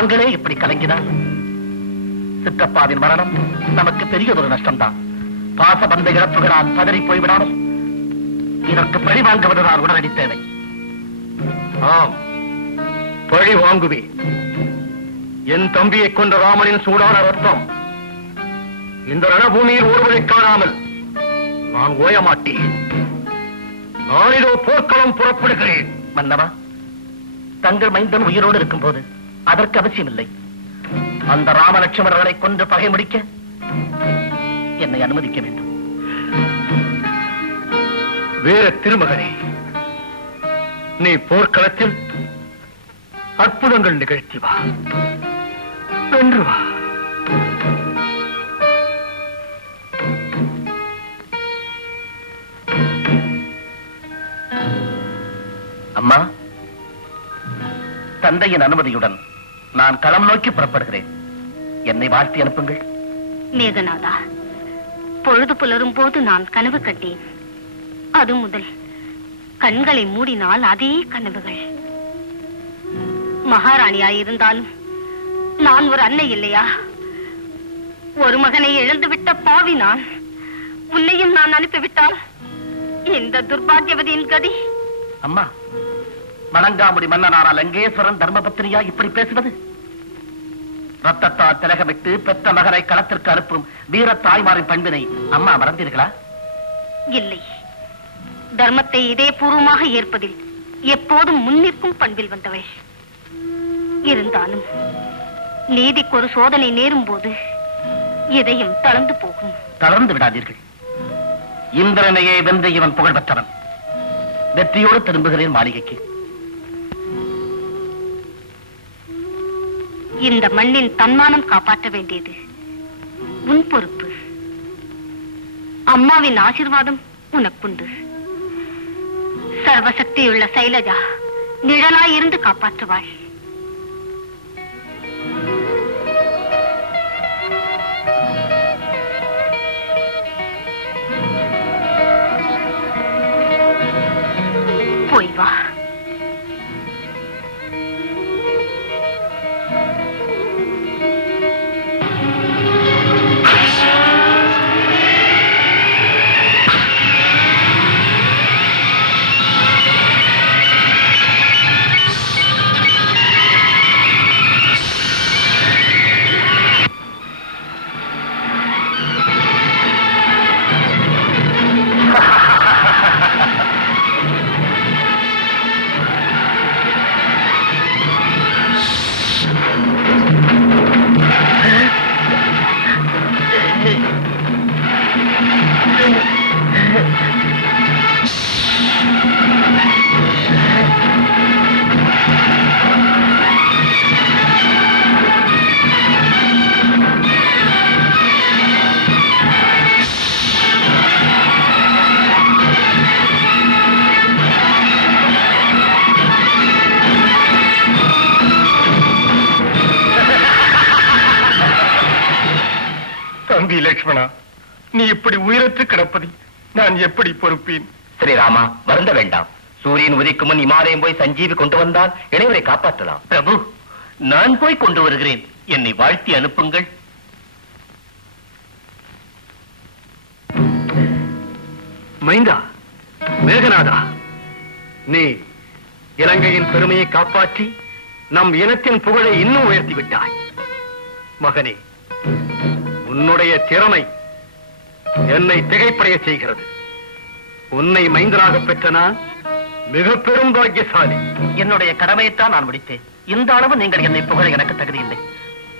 தாங்களே இப்படி கலங்கினார் சித்தப்பாவின் மரணம் நமக்கு பெரியதொரு நஷ்டம்தான். பாசபந்த இழப்புகளால் பதறி போய்விடாமல் இதற்கு பழி வாங்குவது நான் உடனடி தேவை. ஆம், பழி வாங்குவேன். என் தம்பியை கொண்ட ராமனின் சூடான ரத்தம் இந்த ரணபூமியில் ஒருவரை காணாமல் நான் ஓய மாட்டேன். நான் இதோ போர்க்களம் புறப்படுகிறேன். மன்னவா, தங்கள் மைந்தன் உயிரோடு இருக்கும் போது அதற்கு அவசியமில்லை. அந்த ராமலட்சுமணர்களை கொண்டு பகை முடிக்க என்னை அனுமதிக்க வேண்டும். வேற திருமகனே, நீ போர்க்களத்தில் அற்புதங்கள் நிகழ்த்தி வா, வென்று வா. அம்மா, தந்தையின் அனுமதியுடன் நான் களம் நோக்கி புறப்படுகிறேன். என்னை வாழ்த்தி அனுப்புங்கள். மேகநாதா, பொழுது புலரும் போது நான் கனவு கண்டேன். அது முதல் கண்களை மூடினால் அதே கனவுகள். மகாராணியாயிருந்தாலும் நான் ஒரு அன்னை இல்லையா? ஒரு மகனை இழந்துவிட்ட பாவி நான். உன்னையும் நான் அனுப்பிவிட்டால் இந்த துர்பாகியவதியின் கதி. அம்மா, மணங்காமுடி மன்னனான லங்கேஸ்வரன் தர்மபத்தினியா இப்படி பேசுவது? ரத்தத்தால் திலகமிட்டு பெற்ற மகனை களத்திற்கு அனுப்பும் வீர தாய்மாரின் பண்பினை அம்மா மறந்தீர்களா? இல்லை, தர்மத்தை இதயபூர்வமாக ஏற்பதில் எப்போதும் முன்னிற்கும் பண்பில் வந்தவள். இருந்தாலும் நீதிக்கு ஒரு சோதனை நேரும் போது இதயம் தளர்ந்து போகும். தளர்ந்து விடாதீர்கள். இந்திரனையே வென்ற இவன் புகழ் பெற்றவன். வெற்றியோடு திரும்புகிறேன் மாளிகைக்கு. இந்த மண்ணின் தன்மானம் காப்பாற்ற வேண்டியது உன் பொறுப்பு. அம்மாவின் ஆசீர்வாதம் உனக்குண்டு. சர்வசக்தியுள்ள சைலஜா நிழலாயிருந்து காப்பாற்றுவாள். போய் வா. தம்பி லட்சுமணா, நீ இப்படி உயிரற்று கிடப்பதை நான் எப்படி பொறுப்பேன்? ஸ்ரீராமா, வருந்த வேண்டாம். சூரியன் உதிக்கும் முன் இமாலயம் போய் சஞ்சீவி கொண்டு வந்தால் இளைவரை காப்பாற்றலாம். பிரபு, நான் போய் கொண்டு வருகிறேன். என்னை வாழ்த்தி அனுப்புங்கள். மைந்தா, மேகநாதா, நீ இலங்கையின் பெருமையை காப்பாற்றி நம் இனத்தின் புகழை இன்னும் உயர்த்தி விட்டாய். மகனே, உன்னுடைய திறமை என்னை திகைப்படைய செய்கிறது. உன்னை மைந்தனாக பெற்ற நான் மிக பெரும் பாக்கியசாலி. என்னுடைய கடமையைத்தான் நான் முடித்தேன். இந்த அளவு நீங்கள் என்னை புகழ எனக்கு தகுதியில்லை.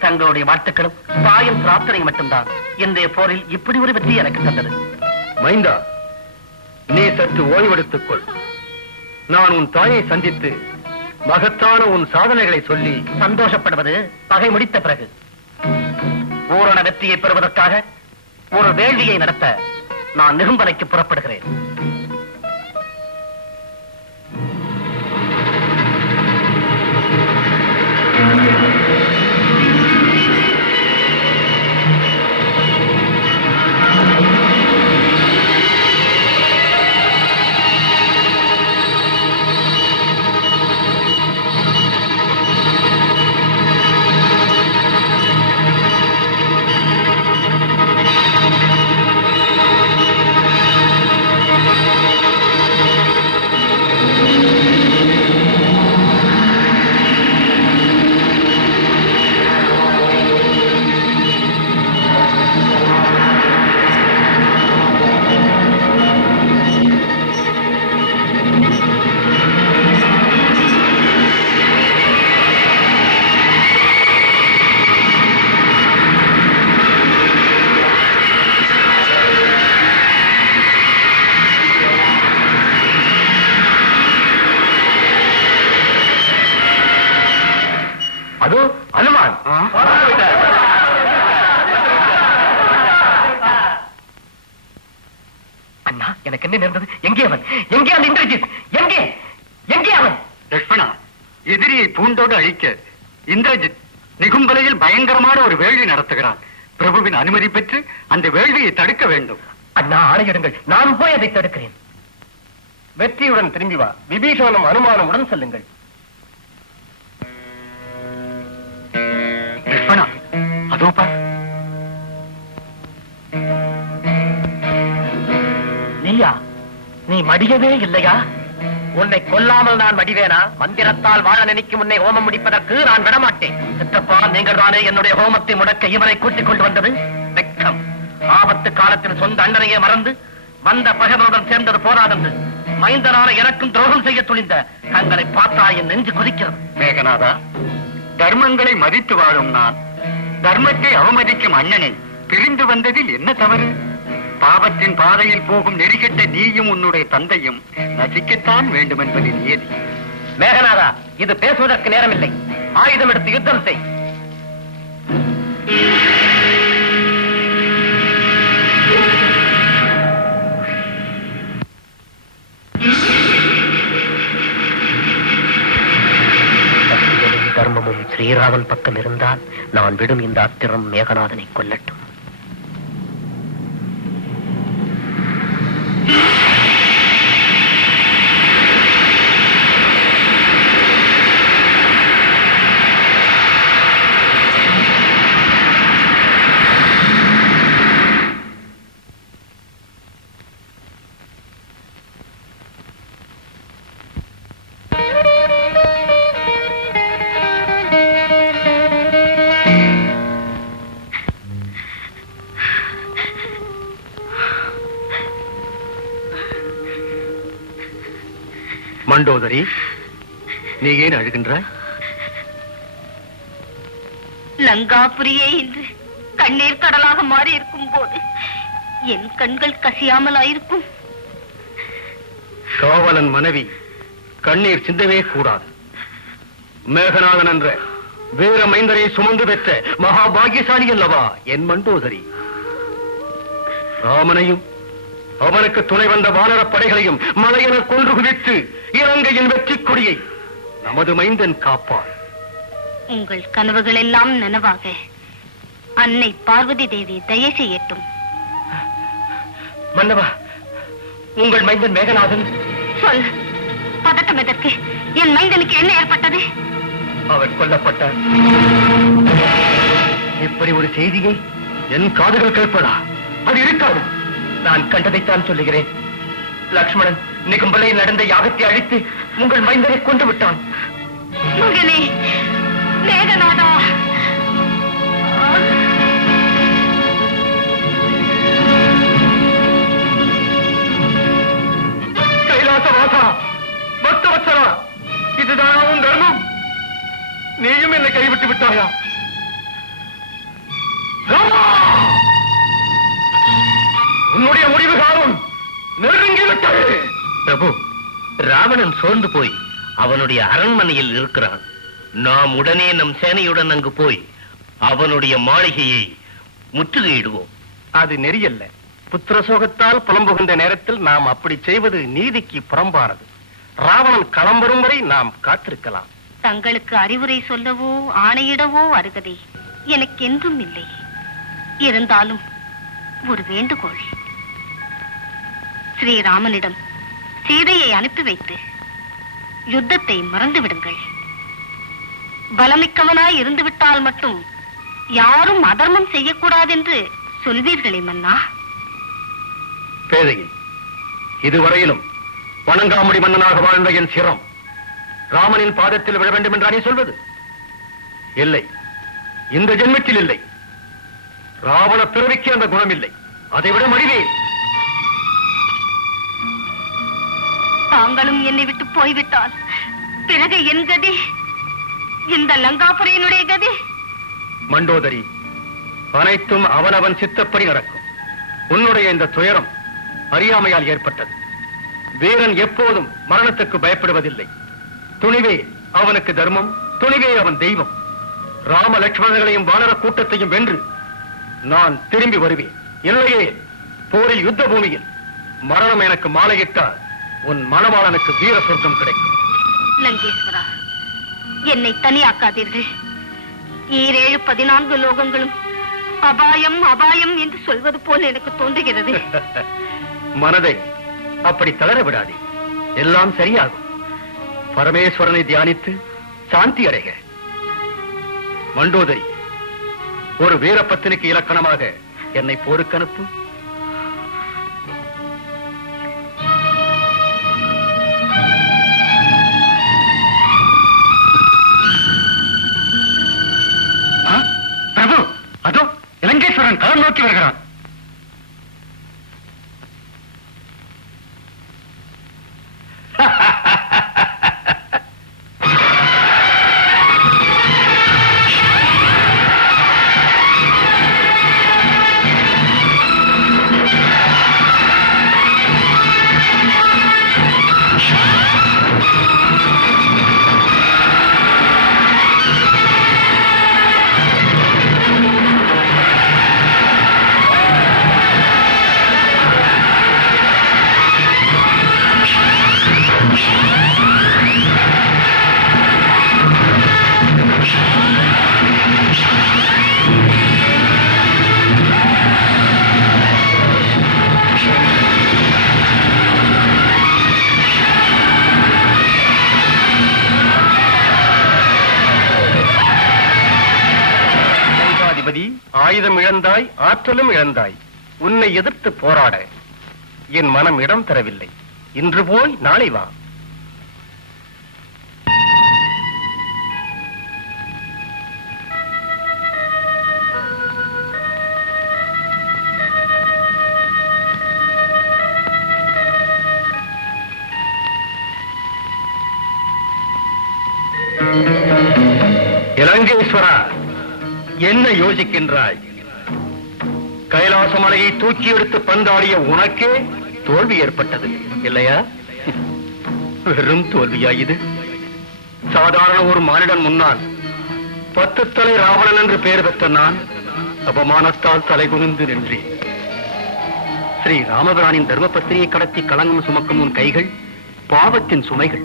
தங்களுடைய வாழ்த்துக்களும் தாயின் பிரார்த்தனை மட்டும்தான் இன்றைய போரில் இப்படி ஒரு வெற்றி எனக்கு தந்தது. மைந்தா, நீ சற்று ஓய்வெடுத்துக் கொள். நான் உன் தாயை சந்தித்து மகத்தான உன் சாதனைகளை சொல்லி சந்தோஷப்படுவது பகை முடித்த பிறகு. பூரண வெற்றியை பெறுவதற்காக ஒரு வேள்வியை நடத்த நான் நிகும்பனைக்கு புறப்படுகிறேன். என்ன நேர்ந்தது? எங்கே அவன்? எங்கே அந்த இந்திரஜித்? எங்கே எங்கே அவன்? லட்சுமணா, எதிரியை பூண்டோடு அழிக்க இந்திரஜித் நிகும்பலையில் பயங்கரமான ஒரு வேள்வி நடத்துகிறான். பிரபுவின் அனுமதி பெற்று அந்த வேள்வியை தடுக்க வேண்டும். அண்ணா, ஆணையிடுங்கள். நான் போய் அதை தடுக்கிறேன். வெற்றியுடன் திரும்பி வா. விபீஷணனும் அனுமானமுடன் செல்லுங்கள். லட்சுமணா, அதோ பார். நீயா? நீ மடியவே இல்லையா? உன்னை கொல்லாமல் நான் மடிவேனா? மந்திரத்தால் வாழ நினைக்கும் உன்னை ஹோமம் முடிப்பதற்கு நான் விடமாட்டேன். சித்தப்பா, நீங்கள் தானே என்னுடைய ஹோமத்தை முடக்க இவனை கூட்டிக் கொண்டு வந்தது? வெட்கம்! ஆபத்து காலத்தில் சொந்த அண்ணனையே மறந்து வந்த பகைவனுடன் சேர்ந்தது போராதென்று மைந்தனான எனக்கும் துரோகம் செய்ய துணிந்த தங்களை பார்த்தா என் நெஞ்சு கொதிக்கிறது. மேகநாதா, தர்மங்களை மதித்து வாழும் நான் தர்மத்தை அவமதிக்கும் அண்ணனை பிரிந்து வந்ததில் என்ன தவறு? பாவத்தின் பாதையில் போகும் நெறிகட்ட நீயும் உன்னுடைய தந்தையும் நசிக்கத்தான் வேண்டும் என்பது நியதி. மேகநாதா, இது பேசுவதற்கு நேரமில்லை. ஆயுதம் எடுத்து யுத்தம் செய். தர்மமும் ஸ்ரீராமன் பக்கம் இருந்தால் நான் விடும் இந்த அஸ்திரம் மேகநாதனை கொல்லட்டும். மண்டோதரி, நீ ஏன் அழுகின்றாய்? லங்காபுரியே இன்று கண்ணீர் கடலாக மாறி இருக்கும் போது என் கண்கள் கசியாமலாயிருக்கும். காவலன் மனைவி கண்ணீர் சிந்தவே கூடாது. மேகநாதன் என்ற வீர மைந்தரை சுமந்து பெற்ற மகாபாகியசாலி அல்லவா என் மண்டோதரி. ராமனையும் அவனுக்கு துணை வந்த வானர படைகளையும் மலையென கொன்று குவித்து இலங்கையின் வெற்றி கொடியை நமது மைந்தன் காப்பார். உங்கள் கனவுகள் எல்லாம் நனவாக அன்னை பார்வதி தேவி தயை செய்யட்டும். மன்னவா, உங்கள் மைந்தன் மேகநாதன். சொல், பதட்டம் எதற்கு? என் மைந்தனுக்கு என்ன ஏற்பட்டது? அவன் கொல்லப்பட்டார். இப்படி ஒரு செய்தியை என் காதுகள் கேட்பதா? அது இருக்காது. நான் கண்டதைத்தான் சொல்லுகிறேன். லக்ஷ்மணன் நிகும்பலையில் நடந்த யாகத்தை அழித்து உங்கள் மைந்தனை கொண்டு விட்டான். மகனே மேகநாதா, கைலாசவாசா, பக்தவத்சலா, இதுதான் உன் தர்மம்? நீயும் என்னை கைவிட்டு விட்டாயா? ராமா, உன்னுடைய முடிவு காலம் நெருங்கிவிட்டது. பிரபு, ராவணன் சோர்ந்து போய் அவனுடைய அரண்மனையில் இருக்கிறான். நாம் உடனே நம் சேனையுடன் அங்கு போய் அவனுடைய மாளிகையை முற்றுகையிடுவோம். அது நெறியல்ல. புத்திரசோகத்தால் புலம்புகின்ற நேரத்தில் நாம் அப்படி செய்வது நீதிக்கு புறம்பானது. ராவணன் களம் வரும் வரை நாம் காத்திருக்கலாம். தங்களுக்கு அறிவுரை சொல்லவோ ஆணையிடவோ அருகதை எனக்கு என்றும் இல்லை. இருந்தாலும் ஒரு வேண்டுகோள். ஸ்ரீராமனிடம் சீதையை அனுப்பி வைத்து யுத்தத்தை மறந்து விடுங்கள். பலமிக்கவனாய் இருந்துவிட்டால் மட்டும் யாரும் அதர்மம் செய்யக்கூடாதென்று சொல்வீர்களே மன்னா. பேதையை, இதுவரையிலும் வணங்காமுடி மன்னனாக வாழ்ந்த என் சிரம் ராமனின் பாதத்தில் விழ வேண்டும் என்றா நீ சொல்வது? இல்லை, இந்த ஜென்மத்தில் இல்லை. ராவண பிறவிக்கு அந்த குணம் இல்லை. அதைவிட மடிவேன். தாங்களும் என்னை விட்டு போய்விட்டால் பிறகு என் கதி, இந்த லங்காபுரியினுடைய கதி. மண்டோதரி, அனைத்தும் அவனவன் சித்தப்படி நடக்கும். உன்னுடைய இந்த துயரம் அறியாமையால் ஏற்பட்டது. வீரன் எப்போதும் மரணத்துக்கு பயப்படுவதில்லை. துணிவே அவனுக்கு தர்மம், துணிவே அவன் தெய்வம். ராம லட்சுமணர்களையும் வானர கூட்டத்தையும் வென்று நான் திரும்பி வருவேன். இல்லையே போரில் யுத்த பூமியில் மரணம் எனக்கு மாலையிட்டால் உன் மணவாளனுக்கு வீர சொர்க்கம் கிடைக்கும். லங்கேஸ்வரா, என்னை தனியாக்காதீர்கள். 7-14 லோகங்களும் அபாயம் அபாயம் என்று சொல்வது போல் எனக்கு தோன்றுகிறது. மனதை அப்படி தளர விடாதே, எல்லாம் சரியாகும். பரமேஸ்வரனை தியானித்து சாந்தி அடைக. மண்டோதரி, ஒரு வீரப்பத்தினிக்கு இலக்கணமாக என்னை போருக்கு அனுப்பு. பிரபு, அதோ இலங்கேஸ்வரன் களம் நோக்கி வருகிறான். ஆயுதம் இழந்தாய், ஆற்றலும் இழந்தாய். உன்னை எதிர்த்து போராட என் மனம் இடம் தரவில்லை. இன்று போய் நாளை வா. இலங்கேஸ்வரா, என்ன யோசிக்கின்றாய்? கைலாச மலையை தூக்கி எடுத்து பந்தாடிய உனக்கே தோல்வி ஏற்பட்டது இல்லையா? வெறும் தோல்வியா இது? சாதாரண ஒரு மானிடன் முன்னால் 10 தலை ராவணன் என்று பெயர் பெற்ற நான் அபமானத்தால் தலை குனிந்து நின்றேன். ஸ்ரீ ராமபிரானின் தர்மபத்திரியை கடத்தி களங்கம் சுமக்கும் உன் கைகள் பாவத்தின் சுமைகள்.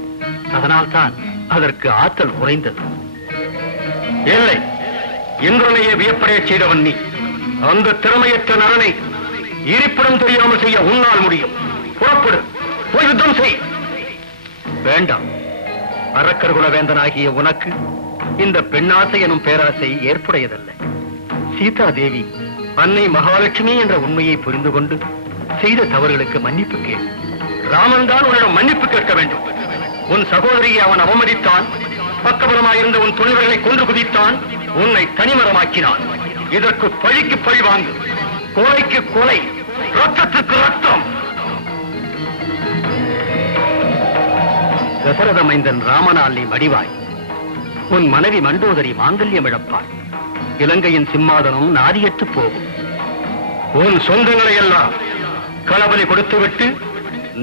அதனால்தான் அதற்கு ஆற்றல் குறைந்தது. இல்லை, இன்றனையே வியப்படைய செய்தவன் நீ. அந்த திறமையற்ற நரனை இருப்பிடம் தெரியாமல் செய்ய உன்னால் முடியும். புறப்படு, போய் யுத்தம் செய். வேண்டாம், அரக்கர்குல வேந்தனாகிய உனக்கு இந்த பெண்ணாசை எனும் பேராசை ஏற்புடையதல்ல. சீதா தேவி அன்னை மகாலட்சுமி என்ற உண்மையை புரிந்து கொண்டு செய்த தவறுகளுக்கு மன்னிப்பு கேள். ராமன் தான் உன்னிடம் மன்னிப்பு கேட்க வேண்டும். உன் சகோதரியை அவன் அவமதித்தான். பக்கபலமாயிருந்த உன் துணிவர்களை கொன்று குதித்தான். உன்னை தனிமரமாக்கினான். இதற்கு பழிக்கு பழி வாங்கு. கொலைக்கு கொலை, ரத்தத்துக்கு ரத்தம். தசரத மைந்தன் ராமனால் நீ மடிவாய். உன் மனைவி மண்டோதரி மாங்கல்யம் இழப்பாள். இலங்கையின் சிம்மாதனம் நாதியற்று போகும். உன் சொந்தங்களை எல்லாம் களபலி கொடுத்துவிட்டு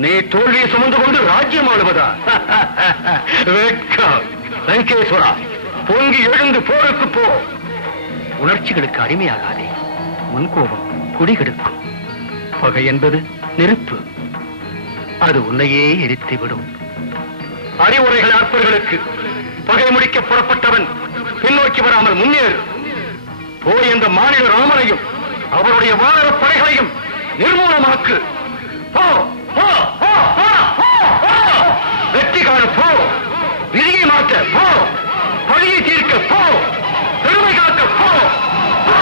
நீ தோல்வியை சுமந்து கொண்டு ராஜ்யம் ஆளுவதா? வெட்கம். லங்கேஸ்வரா, பொங்கி எழுந்து போருக்கு போ. உணர்ச்சிகளுக்கு அடிமையாகாதே. முன்கோபம் குடிகெடுக்கும். பகை என்பது நெருப்பு, அது உன்னையே எரித்துவிடும். அறிவுரைகள் அற்பர்களுக்கு பகை முடிக்க புறப்பட்டவன் பின்னோக்கி வராமல் முன்னேறு. போய் அந்த மாநில ராமனையும் அவருடைய வானர படைகளையும் நிர்மூலமாக்கு. போ, போ, போ, போ, போ, போ. வெற்றி காண போ. விதியை மாற்ற போ. பழியை தீர்க்க போ. பெருமை காக்க போ. போ.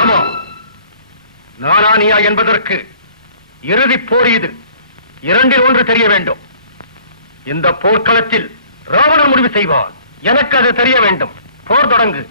ஆமா, நானா நீயா என்பதற்கு இறுதிப் போர் இது. 2இல் 1 தெரிய வேண்டும். இந்த போர்க்களத்தில் ராவணன் முடிவு செய்வார். எனக்கு அது தெரிய வேண்டும். போர் தொடங்கு.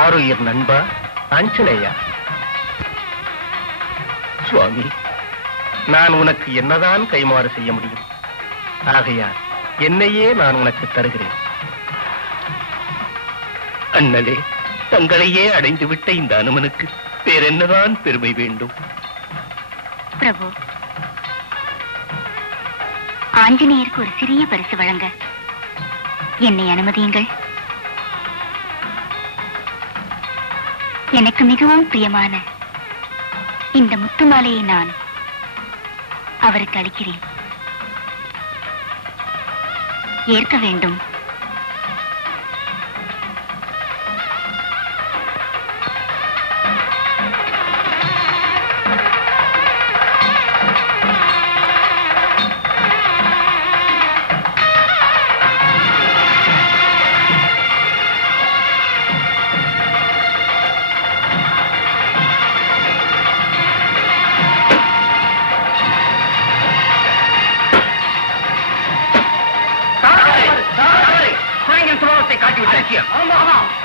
ஆருயிர் நண்பா ஆஞ்சநேயா, சுவாமி, நான் உனக்கு என்னதான் கைமாறு செய்ய முடியும்? ஆகையால் என்னையே நான் உனக்கு தருகிறேன். அண்ணலே, தங்களையே அடைந்து விட்ட இந்த அனுமனுக்கு வேறென்னதான் பெருமை வேண்டும்? பிரபு, ஆஞ்சநேயருக்கு ஒரு சிறிய பரிசு வழங்க என்னை அனுமதியுங்கள். எனக்கு மிகவும் பிரியமான இந்த முத்து மாலையை நான் அவருக்கு அளிக்கிறேன். ஏற்க வேண்டும்.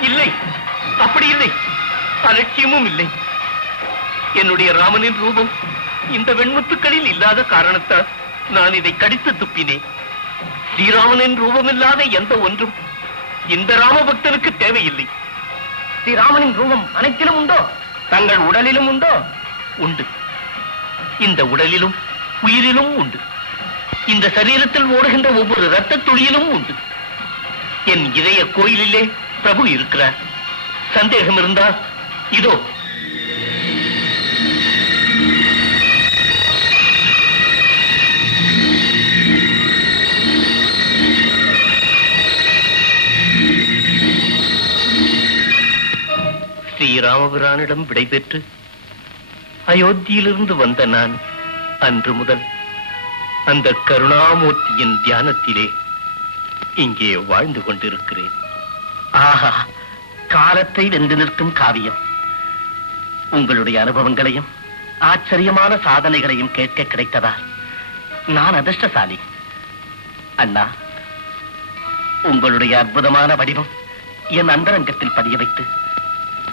இல்லை, அப்படி இல்லை, அலட்சியமும் இல்லை. என்னுடைய ராமனின் ரூபம் இந்த வெண்முத்துக்களில் இல்லாத காரணத்தால் நான் இதை கடித்து துப்பினேன். ஸ்ரீராமனின் ரூபமில்லாத எந்த ஒன்றும் இந்த ராமபக்தனுக்கு தேவையில்லை. ஸ்ரீராமனின் ரூபம் அனைத்திலும் உண்டோ? தங்கள் உடலிலும் உண்டோ? உண்டு. இந்த உடலிலும் உயிரிலும் உண்டு. இந்த சரீரத்தில் ஓடுகின்ற ஒவ்வொரு இரத்த துளியிலும் உண்டு. என் இதய கோயிலிலே பிரபு இருக்கிறார். சந்தேகம் இருந்தால் இதோ. ஸ்ரீராமபிரானிடம் விடைபெற்று அயோத்தியிலிருந்து வந்த நான் அன்று முதல் அந்த கருணாமூர்த்தியின் தியானத்திலே இங்கே வாழ்ந்து கொண்டிருக்கிறேன். ஆஹா, காலத்தை வென்று நிற்கும் காவியம். உங்களுடைய அனுபவங்களையும் ஆச்சரியமான சாதனைகளையும் கேட்க கிடைத்ததால் நான் அதிர்ஷ்டசாலி. அண்ணா, உங்களுடைய அற்புதமான வடிவம் என் அந்தரங்கத்தில் பதிய வைத்து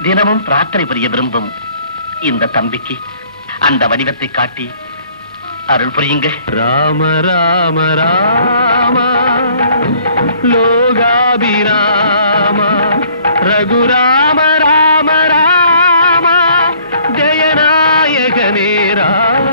தினமும் பிரார்த்தனை புரிய விரும்பும் இந்த தம்பிக்கு அந்த வடிவத்தை காட்டி அருள் புரியுங்க. ராம ராம ராம லோகாபிராம ரகுராம ராம ராம ஜெயநாயகனே ராம.